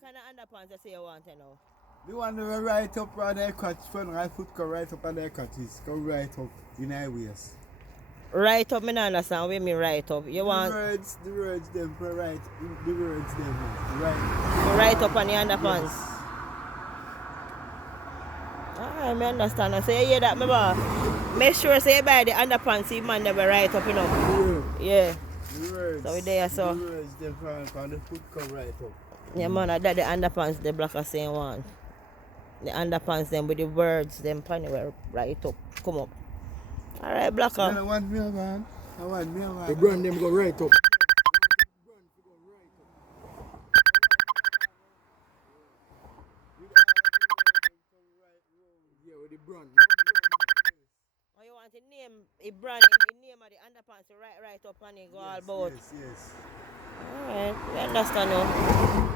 What kind of underpants you say you want to know? The one that will right up on their cut, front right foot go right up on their cut, is go right up in our waist. Right up, I don't understand what you mean right up. You want The words them for right, the words them right. right up on the underpants? Yes. I understand. So you hear that, me boy? Make sure say you buy the underpants, you man never right up, you know. Yeah. The words. So we there, so. The words them from the foot come right up. Yeah, man, that the underpants the blacka saying one. The underpants them with the words, them funny were right up, come up. Alright, blacka. I want me a man. I want me a man. The brand them go right up. Yeah, with the brand. Oh, you want to name a brand, the name of the underpants right up and it go all about. Yes. Alright, we understand now.